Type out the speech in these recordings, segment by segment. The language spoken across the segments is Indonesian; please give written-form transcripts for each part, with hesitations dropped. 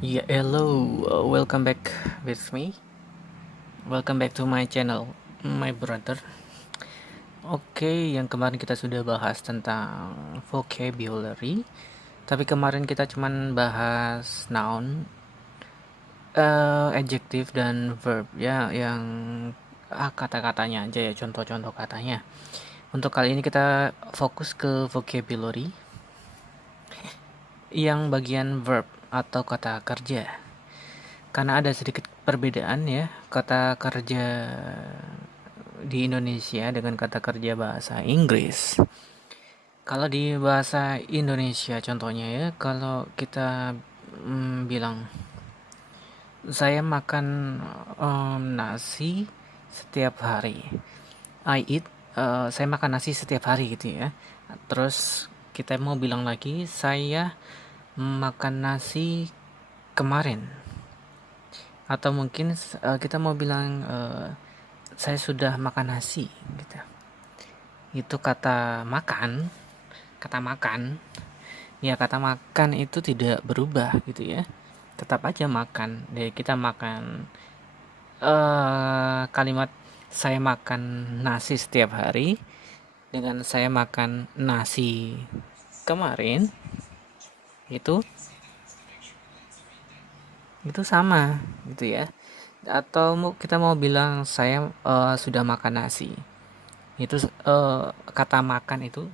Yeah, hello, welcome back with me. Welcome back to my channel, my brother. Oke, yang kemarin kita sudah bahas tentang vocabulary, tapi kemarin kita cuman bahas noun, adjective dan verb ya, yang kata-katanya aja ya, contoh-contoh katanya. Untuk kali ini kita fokus ke vocabulary, yang bagian verb atau kata kerja. Karena ada sedikit perbedaan ya kata kerja di Indonesia dengan kata kerja bahasa Inggris. Kalau di bahasa Indonesia contohnya ya, kalau kita bilang saya makan nasi setiap hari. I eat, saya makan nasi setiap hari gitu ya. Terus kita mau bilang lagi saya makan nasi kemarin. Atau mungkin kita mau bilang saya sudah makan nasi gitu. Itu kata makan ya, kata makan itu tidak berubah gitu ya, tetap aja makan. Jadi kita makan kalimat saya makan nasi setiap hari dengan saya makan nasi kemarin, itu sama gitu ya. Atau kita mau bilang saya sudah makan nasi, itu kata makan itu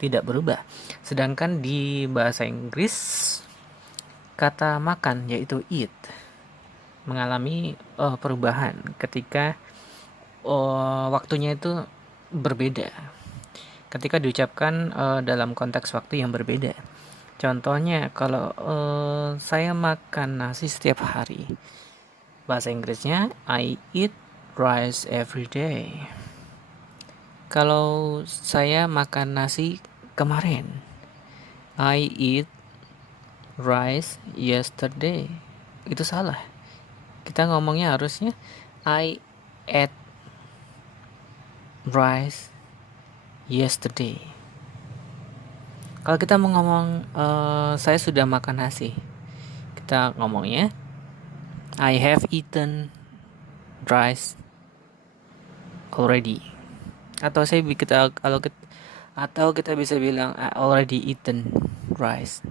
tidak berubah. Sedangkan di bahasa Inggris kata makan yaitu eat mengalami perubahan ketika waktunya itu berbeda. Ketika diucapkan dalam konteks waktu yang berbeda. Contohnya kalau saya makan nasi setiap hari. Bahasa Inggrisnya I eat rice every day. Kalau saya makan nasi kemarin, I eat rice yesterday. Itu salah. Kita ngomongnya harusnya I ate rice yesterday. Kalau kita mau ngomong saya sudah makan nasi, kita ngomongnya I have eaten rice already. Atau kita bisa bilang I already eaten rice.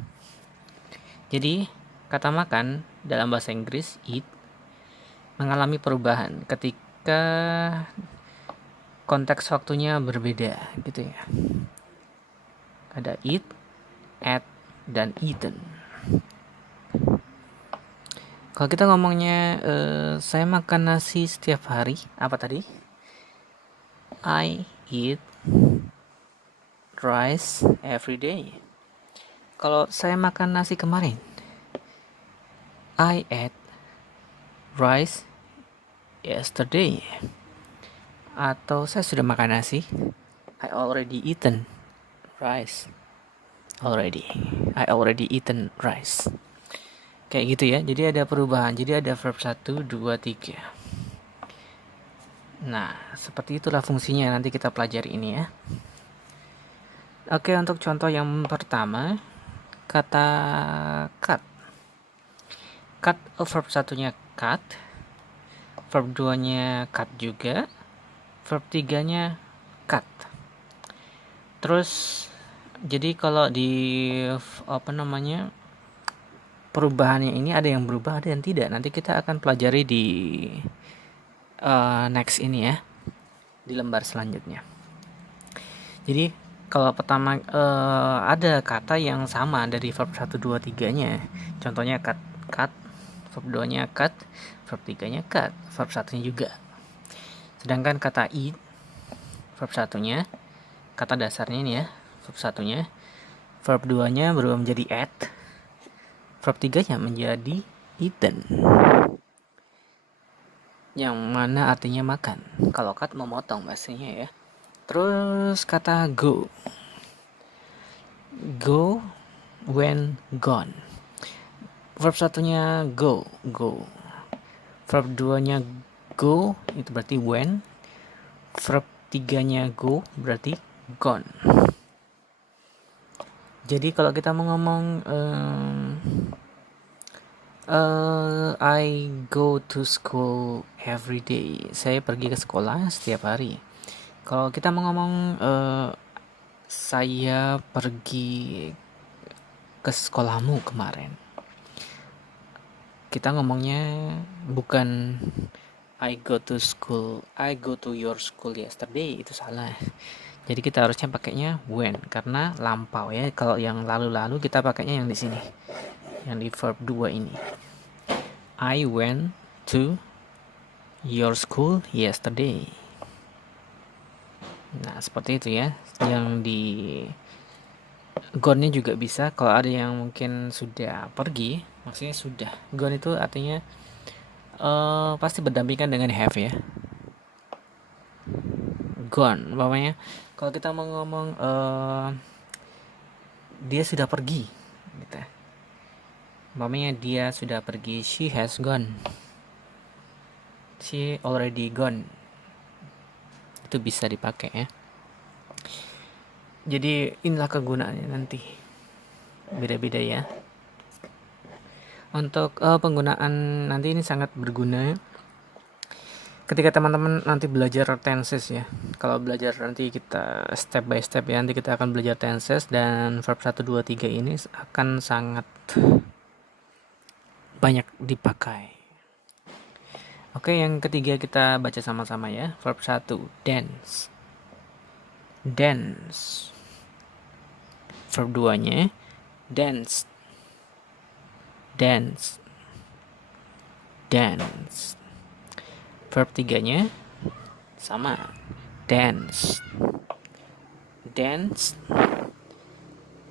Jadi kata makan dalam bahasa Inggris eat mengalami perubahan ketika konteks waktunya berbeda gitu ya. Ada eat, ate, dan eaten. Kalau kita ngomongnya saya makan nasi setiap hari, apa tadi? I eat rice every day. Kalau saya makan nasi kemarin, I ate rice yesterday. Atau saya sudah makan nasi, I already eaten rice already. I already eaten rice. Kayak gitu ya. Jadi ada perubahan. Jadi ada verb 1, 2, 3. Nah, seperti itulah fungsinya. Nanti kita pelajari ini ya. Oke, untuk contoh yang pertama, kata cut. Cut, verb 1-nya cut. Verb 2-nya cut juga. Verb 3-nya cut. Terus jadi kalau di perubahannya ini ada yang berubah, ada yang tidak. Nanti kita akan pelajari di next ini ya, di lembar selanjutnya. Jadi kalau pertama ada kata yang sama dari verb 1, 2, 3-nya. Contohnya cut, verb 2-nya cut, verb 3-nya cut, verb 1-nya juga. Sedangkan kata eat, verb 1-nya, kata dasarnya ini ya, verb 1-nya, verb 2-nya berubah menjadi ate, verb 3-nya menjadi eaten, yang mana artinya makan. Kalau cut memotong bahasanya ya. Terus kata go, when, gone. Verb 1-nya go. Verb 2-nya go itu berarti when. Verb 3-nya go berarti gone. Jadi kalau kita mau ngomong I go to school every day. Saya pergi ke sekolah setiap hari. Kalau kita mau ngomong saya pergi ke sekolahmu kemarin, kita ngomongnya bukan I go to school, I go to your school yesterday, itu salah. Jadi kita harusnya pakainya when, karena lampau ya. Kalau yang lalu-lalu kita pakainya yang di sini, yang di verb 2 ini. I went to your school yesterday. Nah, seperti itu ya. Yang di gone-nya juga bisa. Kalau ada yang mungkin sudah pergi, maksudnya sudah. Gone itu artinya pasti berdampingan dengan have ya. Gone, umpamanya kalau kita mau ngomong dia sudah pergi, gitu. Umpamanya dia sudah pergi, she has gone, she already gone. Itu bisa dipakai ya. Jadi inilah kegunaannya nanti, beda-beda ya. Untuk penggunaan nanti ini sangat berguna ketika teman-teman nanti belajar tenses ya. Kalau belajar nanti kita step by step ya, nanti kita akan belajar tenses, dan verb 1, 2, 3 ini akan sangat banyak dipakai. Oke, yang ketiga kita baca sama-sama ya. Verb 1, dance. Dance. Verb 2-nya dance. Dance. Dance. Verb 3-nya sama, dance. Dance.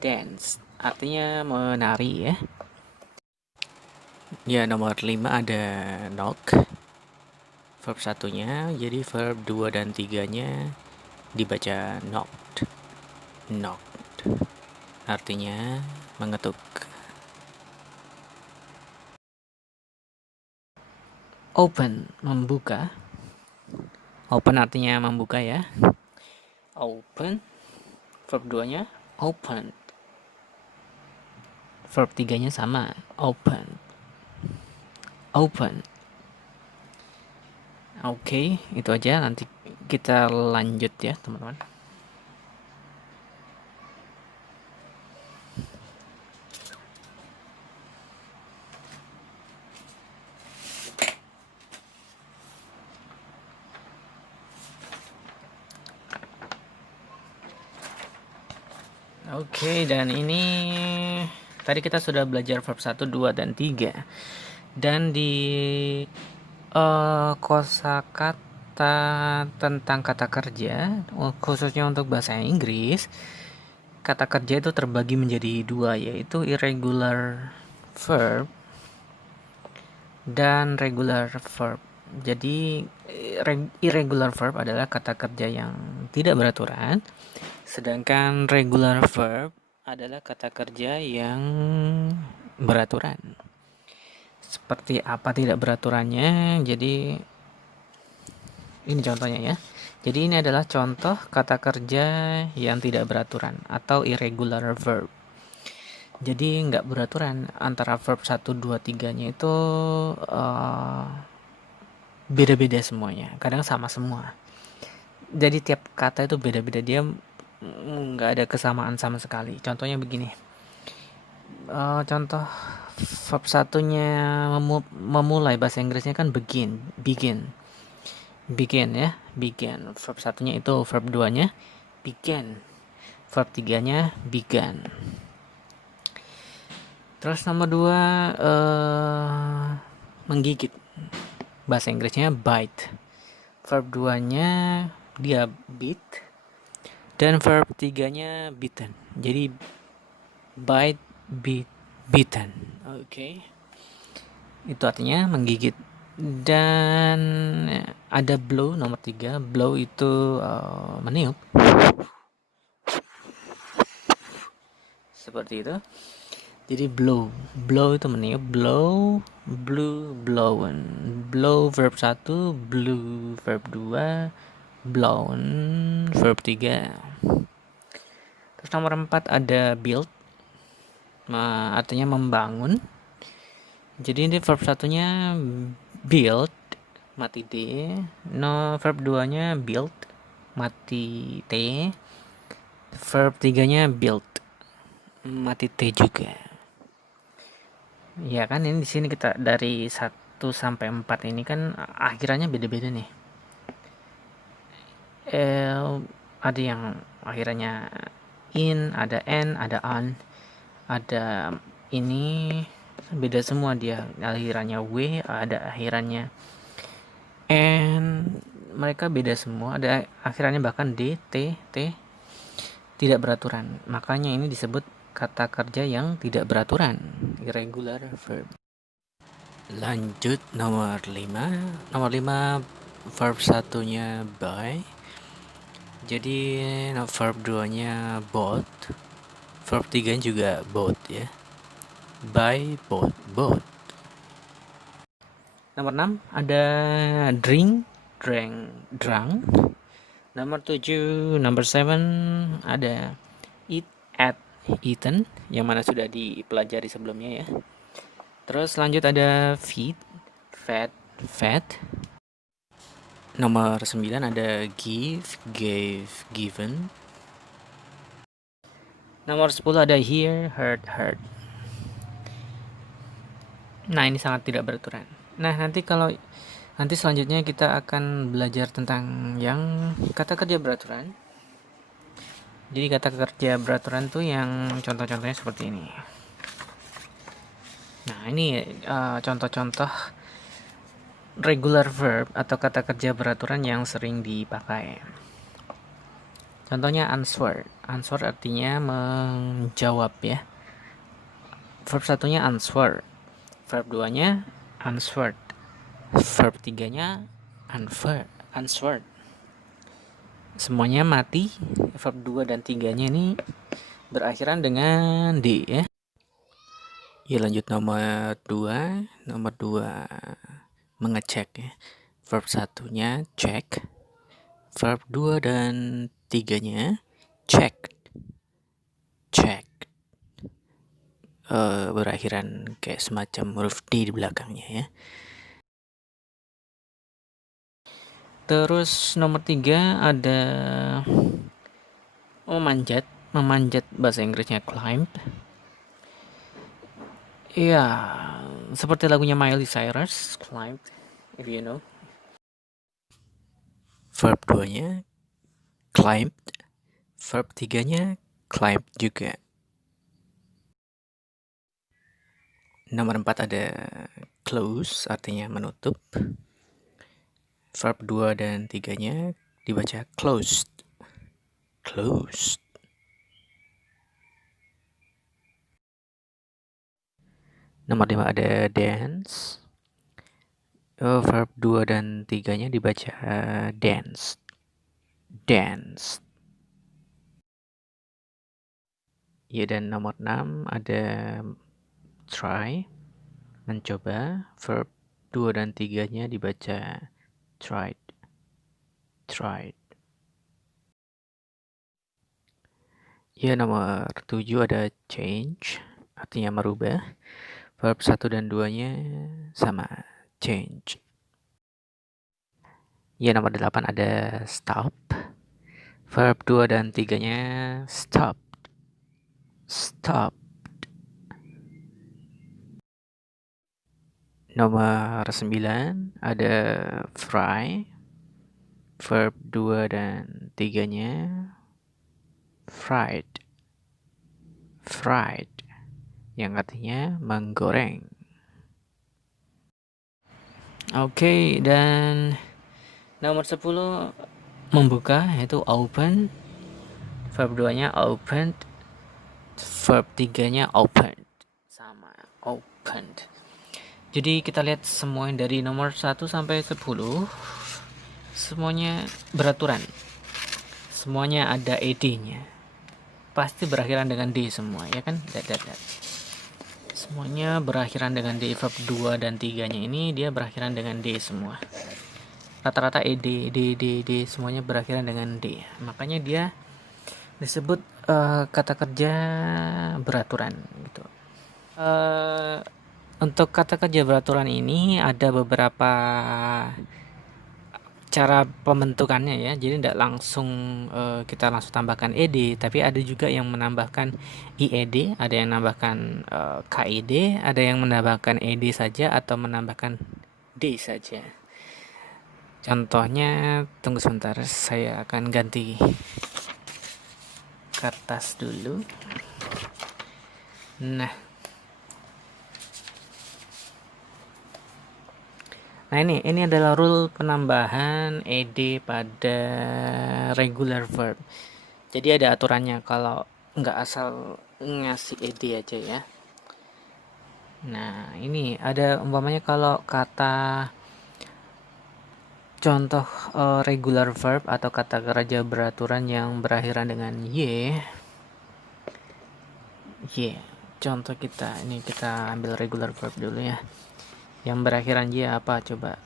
Dance artinya menari ya. Ya, nomor 5 ada knock. Verb 1-nya, jadi verb 2 dan 3-nya dibaca knocked. Knocked artinya mengetuk. Open, membuka. Open artinya membuka ya. Open. Verb 2-nya open. Verb 3-nya sama, open. Open. Oke, itu aja. Nanti kita lanjut ya, teman-teman. Oke, dan ini tadi kita sudah belajar verb 1, 2, dan 3. Dan di kosakata tentang kata kerja, khususnya untuk bahasa Inggris, kata kerja itu terbagi menjadi 2, yaitu irregular verb dan regular verb. Jadi irregular verb adalah kata kerja yang tidak beraturan, sedangkan regular verb adalah kata kerja yang beraturan. Seperti apa tidak beraturannya? Jadi ini contohnya ya. Jadi ini adalah contoh kata kerja yang tidak beraturan atau irregular verb. Jadi nggak beraturan antara verb 1, 2, 3-nya itu beda-beda semuanya. Kadang sama semua. Jadi tiap kata itu beda-beda, dia nggak ada kesamaan sama sekali. Contohnya begini. Contoh verb 1-nya memulai, bahasa Inggrisnya kan begin ya, begin. Verb 1-nya itu, verb 2-nya began, verb 3-nya began. Terus nomor 2 menggigit, bahasa Inggrisnya bite. Verb 2-nya dia bit, dan verb 3-nya bitten. Jadi bite, bit, bitten. Oke. Itu artinya menggigit. Dan ada blow, nomor 3. Blow itu meniup. Seperti itu. Jadi blow itu meniup. Blow, blew, blown. Blow verb 1, blew verb 2, blown verb 3. Terus nomor 4 ada build, artinya membangun. Jadi ini verb satunya build, mati D. No, verb 2-nya build, mati T. Verb 3-nya build, mati T juga. Ya kan, ini di sini kita dari 1 sampai 4 ini kan akhirannya beda-beda nih. Ada yang akhirannya in, ada n, ada an, ada ini beda semua dia. Akhirannya w, ada akhirannya n, mereka beda semua. Ada akhirannya bahkan d, t, t, tidak beraturan. Makanya ini disebut kata kerja yang tidak beraturan, irregular verb. Lanjut nomor 5. Nomor 5 verb satunya by. Jadi verb 2-nya both. Verb 3 juga both ya. By, both. Nomor 6 ada drink, drank, drunk. Nomor 7, number 7 ada eat, at, eaten, yang mana sudah dipelajari sebelumnya ya. Terus lanjut ada feed, fed. Nomor 9 ada give, gave, given. Nomor 10 ada hear, heard. Nah, ini sangat tidak beraturan. Nah, nanti selanjutnya kita akan belajar tentang yang kata kerja beraturan. Jadi kata kerja beraturan tuh yang contoh-contohnya seperti ini. Nah, ini contoh-contoh regular verb atau kata kerja beraturan yang sering dipakai. Contohnya answer. Answer artinya menjawab ya. Verb satunya answer. Verb 2-nya answered. Verb 3-nya answered. Semuanya mati. Verb 2 dan 3-nya ini berakhiran dengan D ya. Ya, lanjut nomor 2. Nomor 2 mengecek ya. Verb satunya check. Verb 2 dan 3-nya check. Berakhiran kayak semacam huruf D di belakangnya ya. Terus nomor 3 ada memanjat bahasa Inggrisnya climb. Iya, seperti lagunya Miley Cyrus, climb, if you know. Verb 2-nya climbed, verb 3-nya climb juga. Nomor 4 ada close, artinya menutup. Verb 2 dan 3-nya dibaca closed. Nomor 5 ada dance. Verb 2 dan 3-nya dibaca dance. Ya, dan nomor 6 ada try, mencoba. Verb 2 dan 3-nya dibaca tried. Ya, nomor 7 ada change, artinya merubah. Verb 1 dan 2-nya sama, change. Ya, nomor 8 ada stop. Verb 2 dan 3-nya stop. Nomor 9 ada fry. Verb 2 dan 3-nya fried, yang artinya menggoreng. Oke, dan nomor 10 membuka, yaitu open. Verb 2-nya opened. Verb 3-nya opened. Sama, opened. Jadi kita lihat semua dari nomor 1 sampai 10 semuanya beraturan. Semuanya ada ed-nya. Pasti berakhiran dengan D semua, ya kan? Semuanya berakhiran dengan D. Verb 2 dan 3-nya ini dia berakhiran dengan D semua. Rata-rata ed, D, semuanya berakhiran dengan D. Makanya dia disebut kata kerja beraturan gitu. Untuk kata kerja beraturan ini ada beberapa cara pembentukannya ya. Jadi tidak langsung kita langsung tambahkan ed, tapi ada juga yang menambahkan ied, ada yang menambahkan kid, ada yang menambahkan ed saja atau menambahkan d saja. Contohnya, tunggu sebentar, saya akan ganti kertas dulu. Nah, ini adalah rule penambahan ed pada regular verb. Jadi ada aturannya, kalau nggak asal ngasih ed aja ya. Nah, ini ada umpamanya kalau kata contoh regular verb atau kata kerja beraturan yang berakhiran dengan y. Contoh ini kita ambil regular verb dulu ya. Yang berakhiran y apa coba?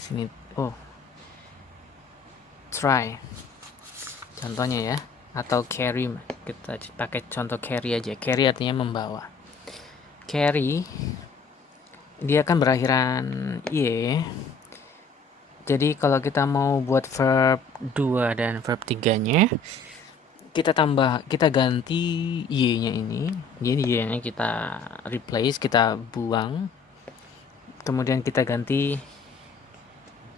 Sini. Try. Contohnya ya. Atau carry. Kita pakai contoh carry aja. Carry artinya membawa. Carry dia kan berakhiran y. Jadi kalau kita mau buat verb 2 dan verb 3-nya, kita ganti y-nya ini. Jadi y-nya kita replace, kita buang. Kemudian kita ganti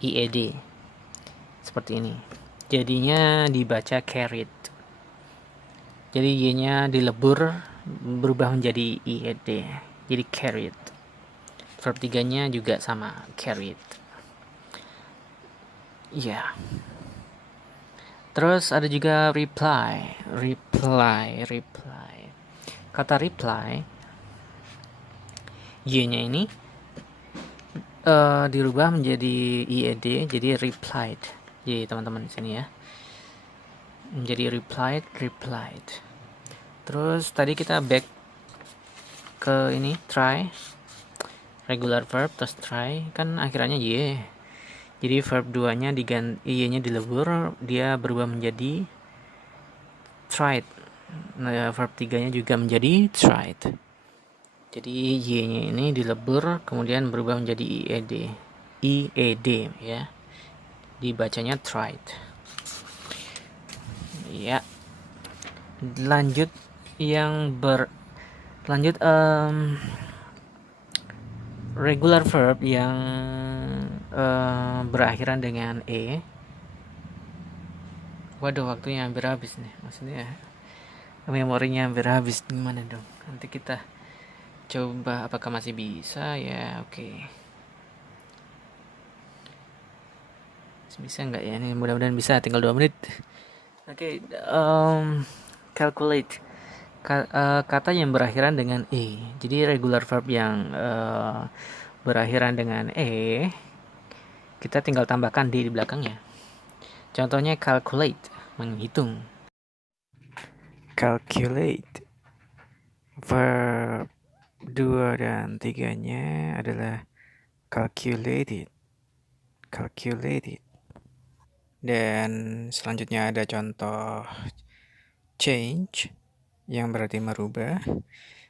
ied. Seperti ini. Jadinya dibaca carried. Jadi y-nya dilebur berubah menjadi ied. Jadi carried. Verb 3-nya juga sama, carried. Ya. Terus ada juga reply. Kata reply, y-nya ini dirubah menjadi ied, jadi replied. Jadi teman-teman di sini ya. Menjadi replied. Terus tadi kita back ke ini, try. Regular verb terus try, kan akhirnya y. Jadi verb 2-nya diganti, y-nya dilebur, dia berubah menjadi tried. Nah, verb 3-nya juga menjadi tried. Jadi y-nya ini dilebur kemudian berubah menjadi ied ya. Dibacanya tried. Ya. Lanjut regular verb yang berakhiran dengan e. Waduh, waktunya hampir habis nih. Maksudnya memorinya hampir habis, gimana dong? Nanti kita coba apakah masih bisa ya. Oke. Bisa nggak ya? Ini mudah-mudahan bisa, tinggal 2 menit. Oke, calculate. Kata yang berakhiran dengan e. Jadi regular verb yang berakhiran dengan e, kita tinggal tambahkan d di belakangnya. Contohnya calculate, menghitung. Calculate. Verb 2 dan 3-nya adalah calculated. Dan selanjutnya ada contoh change yang berarti merubah.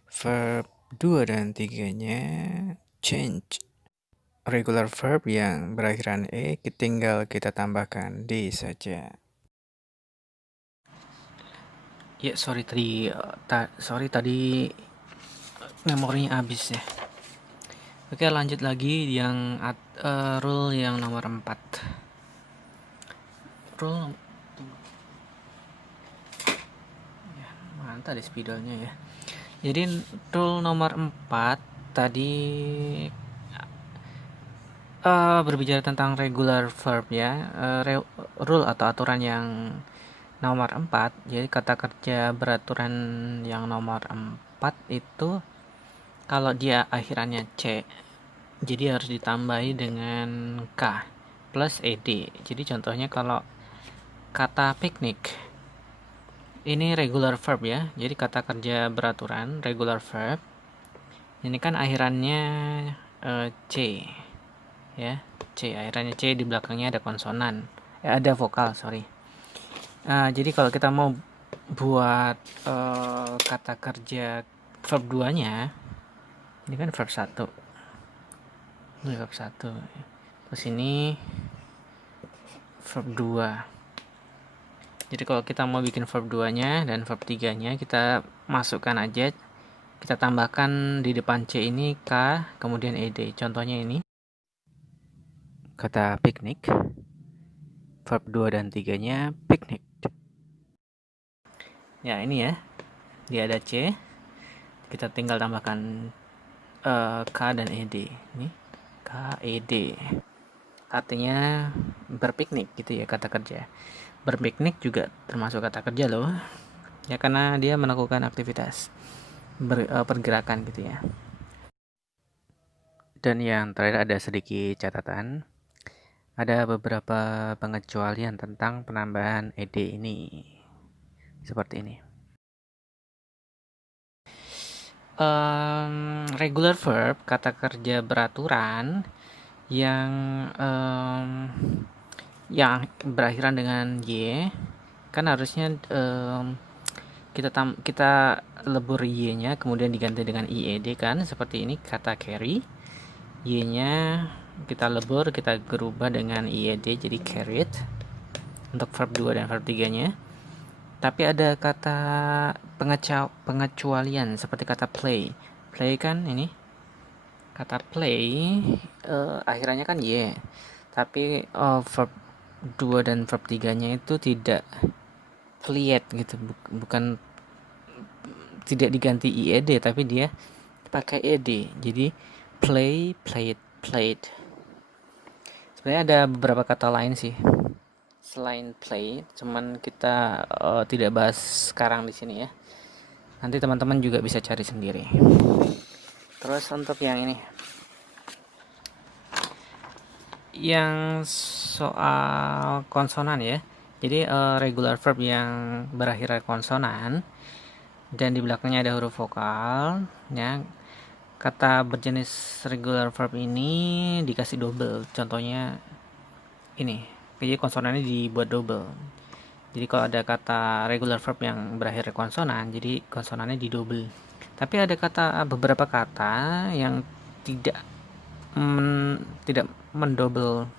Verb 2 dan 3-nya change. Regular verb yang berakhiran e, tinggal kita tambahkan d saja. Ya, sorry tadi memorinya habis ya. Oke, lanjut lagi yang rule yang nomor 4. Rule ya, mantap deh spidolnya ya. Jadi rule nomor 4 tadi berbicara tentang regular verb ya. Rule atau aturan yang nomor 4. Jadi kata kerja beraturan yang nomor 4 itu kalau dia akhirannya c, jadi harus ditambahi dengan k plus ed. Jadi contohnya kalau kata piknik, ini regular verb ya. Jadi kata kerja beraturan regular verb ini kan akhirannya c ya. C, akhirannya c, di belakangnya ada konsonan, ada vokal, sorry. Jadi kalau kita mau buat kata kerja verb 2-nya, Ini kan verb 1. Ini verb 1. Terus ini verb 2. Jadi kalau kita mau bikin verb 2-nya dan verb 3-nya, kita masukkan aja. Kita tambahkan di depan C ini K, kemudian ED. Contohnya ini. Kata piknik. Verb 2 dan 3-nya piknik. Ya, ini ya. Dia ada C. Kita tinggal tambahkan K dan ED. Ini K, ED. Artinya berpiknik gitu ya kata kerja. Berpiknik juga termasuk kata kerja loh. Ya karena dia melakukan aktivitas pergerakan gitu ya. Dan yang terakhir ada sedikit catatan. Ada beberapa pengecualian tentang penambahan ed ini. Seperti ini. Regular verb, kata kerja beraturan yang berakhiran dengan y, kan harusnya kita lebur y-nya kemudian diganti dengan ied kan, seperti ini kata carry. Y-nya kita lebur, kita berubah dengan ied jadi carried untuk verb 2 dan verb 3-nya. Tapi ada kata pengecualian seperti kata play. Play kan ini kata play akhirannya kan y. Tapi verb 2 dan verb 3-nya itu tidak played gitu, bukan tidak diganti ied tapi dia pakai ed. Jadi play, played, played. Sebenarnya ada beberapa kata lain sih selain play, cuman kita tidak bahas sekarang di sini ya. Nanti teman-teman juga bisa cari sendiri. Terus untuk yang ini, yang soal konsonan ya. Jadi regular verb yang berakhir konsonan dan di belakangnya ada huruf vokal ya. Kata berjenis regular verb ini dikasih double. Contohnya ini. Jadi konsonannya dibuat double. Jadi kalau ada kata regular verb yang berakhir konsonan, jadi konsonannya di double. Tapi ada beberapa kata yang tidak mendouble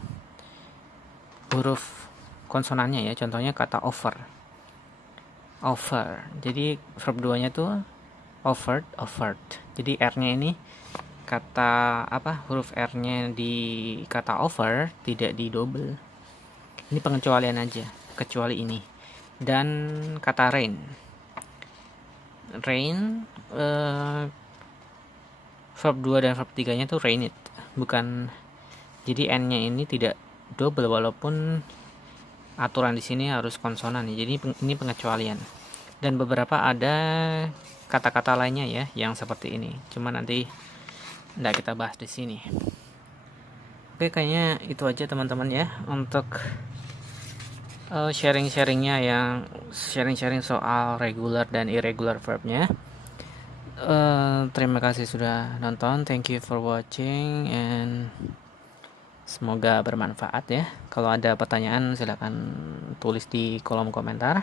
huruf konsonannya ya. Contohnya kata over. Over. Jadi verb 2-nya tuh offered, offered. Jadi R-nya ini huruf R-nya di kata over tidak di double. Ini pengecualian aja, kecuali ini. Dan kata rain. Rain verb 2 dan verb 3-nya tuh rain it. Bukan, jadi N-nya ini tidak double walaupun aturan di sini harus konsonan. Jadi ini pengecualian. Dan beberapa ada kata-kata lainnya ya yang seperti ini. Cuma nanti nggak kita bahas di sini. Oke, kayaknya itu aja teman-teman ya untuk sharing-sharingnya, yang sharing soal regular dan irregular verbnya. Terima kasih sudah nonton. Thank you for watching and semoga bermanfaat ya. Kalau ada pertanyaan silakan tulis di kolom komentar.